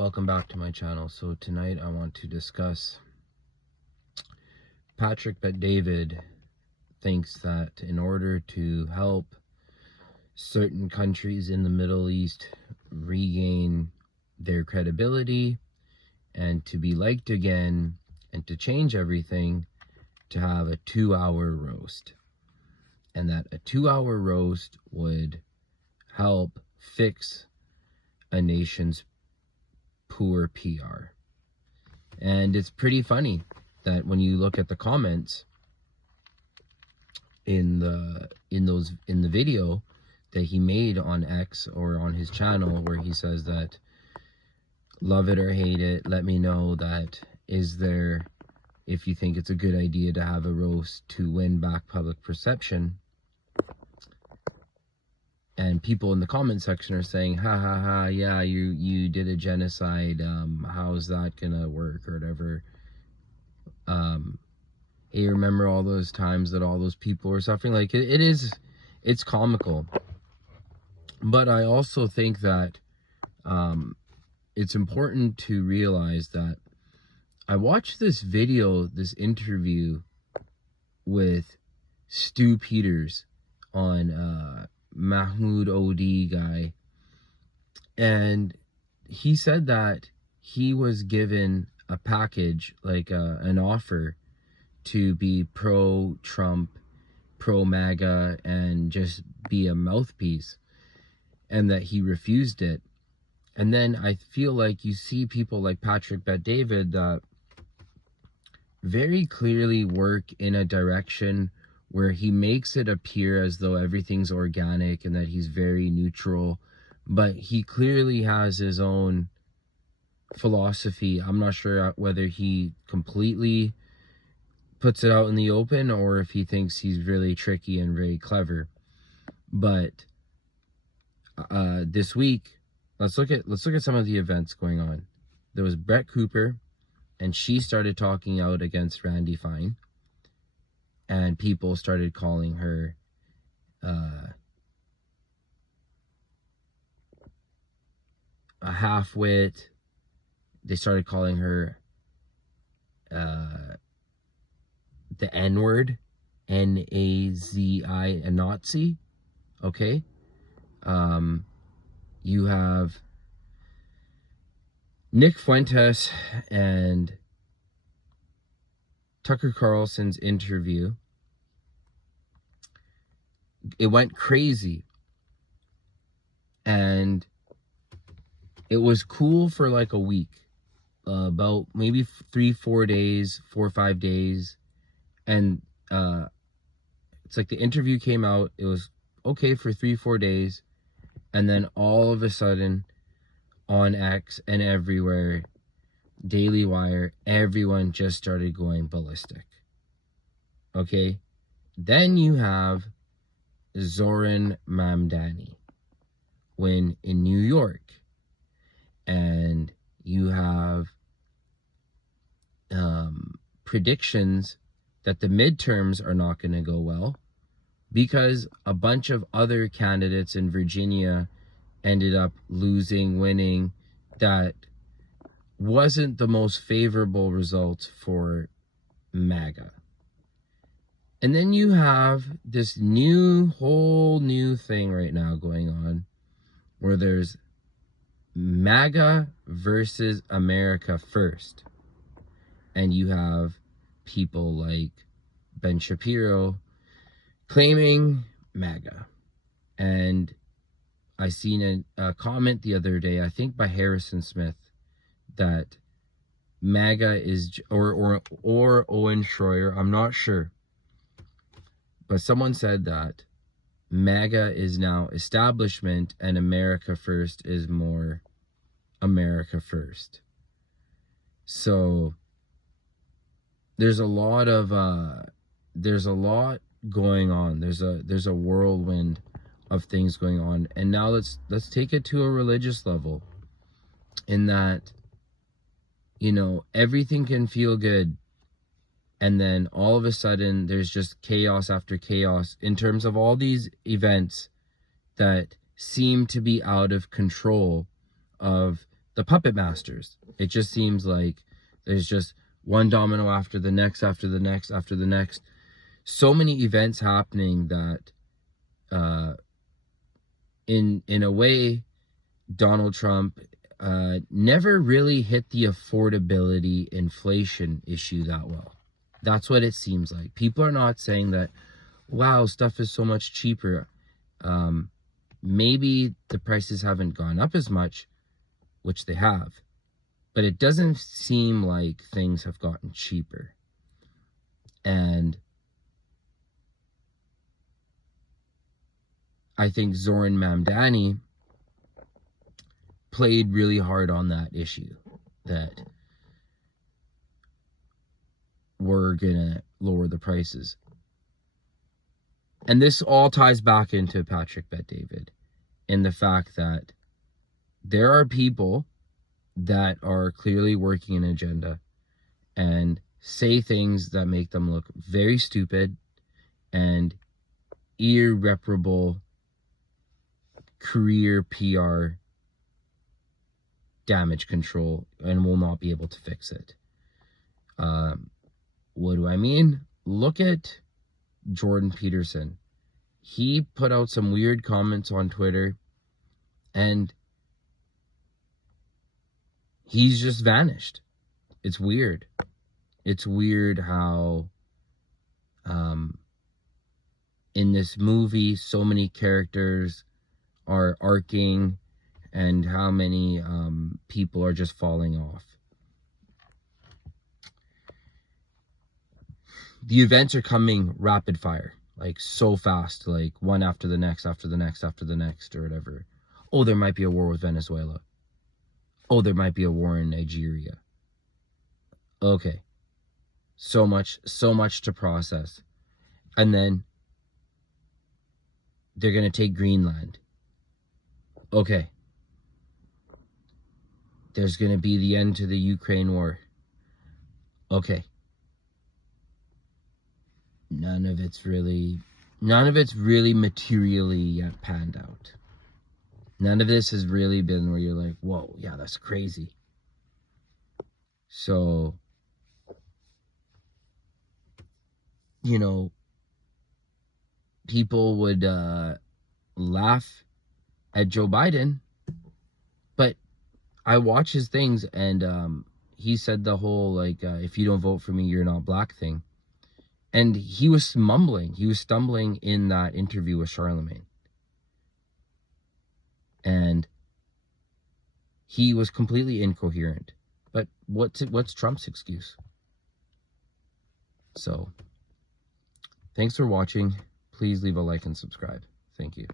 Welcome back to my channel. So tonight I want to discuss Patrick Bet-David thinks that in order to help certain countries in the Middle East regain their credibility and to be liked again and to change everything, to have a 2-hour roast, and that a 2-hour roast would help fix a nation's poor PR. And it's pretty funny that when you look at the comments in the video that he made on X or on his channel, where he says that love it or hate it, let me know that if you think it's a good idea to have a roast to win back public perception. And people in the comment section are saying, ha ha ha, yeah, you did a genocide, how's that gonna work, or whatever. Hey, remember all those times that all those people were suffering? Like, it's comical. But I also think that it's important to realize that I watched this interview with Stu Peters on Mahmoud OD guy, and he said that he was given a package, like an offer to be pro-Trump, pro-MAGA, and just be a mouthpiece, and that he refused it. And then I feel like you see people like Patrick Bet-David that very clearly work in a direction where he makes it appear as though everything's organic and that he's very neutral, but he clearly has his own philosophy. I'm not sure whether he completely puts it out in the open or if he thinks he's really tricky and very clever. But this week, let's look at some of the events going on. There was Brett Cooper, and she started talking out against Randy Fine. And people started calling her a half-wit. They started calling her the N-word, N-A-Z-I, a Nazi. Okay? You have Nick Fuentes and Tucker Carlson's interview. It went crazy, and it was cool for like a week, about maybe 4 days, 4 or 5 days, and it's like the interview came out, it was okay for 3-4 days, and then all of a sudden on X and everywhere, Daily Wire, everyone just started going ballistic. Okay? Then you have Zoran Mamdani in New York. And you have predictions that the midterms are not going to go well because a bunch of other candidates in Virginia ended up winning, that wasn't the most favorable results for MAGA. And then you have this whole new thing right now going on where there's MAGA versus America First. And you have people like Ben Shapiro claiming MAGA. And I seen a comment the other day, I think by Harrison Smith, that MAGA is, or Owen Schroyer, I'm not sure, but someone said that MAGA is now establishment and America First is more America First. So there's a lot going on. There's a whirlwind of things going on. And now let's take it to a religious level, in that, you know, everything can feel good, and then all of a sudden there's just chaos after chaos in terms of all these events that seem to be out of control of the puppet masters. It just seems like there's just one domino after the next, after the next, after the next. So many events happening that in a way, Donald Trump never really hit the affordability inflation issue that well. That's what it seems like. People are not saying that, wow, stuff is so much cheaper. Maybe the prices haven't gone up as much, which they have, but it doesn't seem like things have gotten cheaper. And I think Zoran Mamdani played really hard on that issue, that we're gonna lower the prices. And this all ties back into Patrick Bet-David and the fact that there are people that are clearly working an agenda and say things that make them look very stupid and irreparable career PR damage control, and will not be able to fix it. What do I mean? Look at Jordan Peterson. He put out some weird comments on Twitter and he's just vanished. It's weird. It's weird how in this movie so many characters are arcing and how many people are just falling off. The events are coming rapid fire, like so fast, like one after the next, after the next, after the next, or whatever. Oh, there might be a war with Venezuela. Oh, there might be a war in Nigeria. Okay. So much to process. And then they're going to take Greenland. Okay. There's going to be the end to the Ukraine war. Okay. None of it's really materially yet panned out. None of this has really been where you're like, whoa, yeah, that's crazy. So, you know, people would laugh at Joe Biden, but I watch his things, and he said the whole, like, if you don't vote for me, you're not black thing. And he was mumbling. He was stumbling in that interview with Charlemagne. And he was completely incoherent. But what's Trump's excuse? So, thanks for watching. Please leave a like and subscribe. Thank you.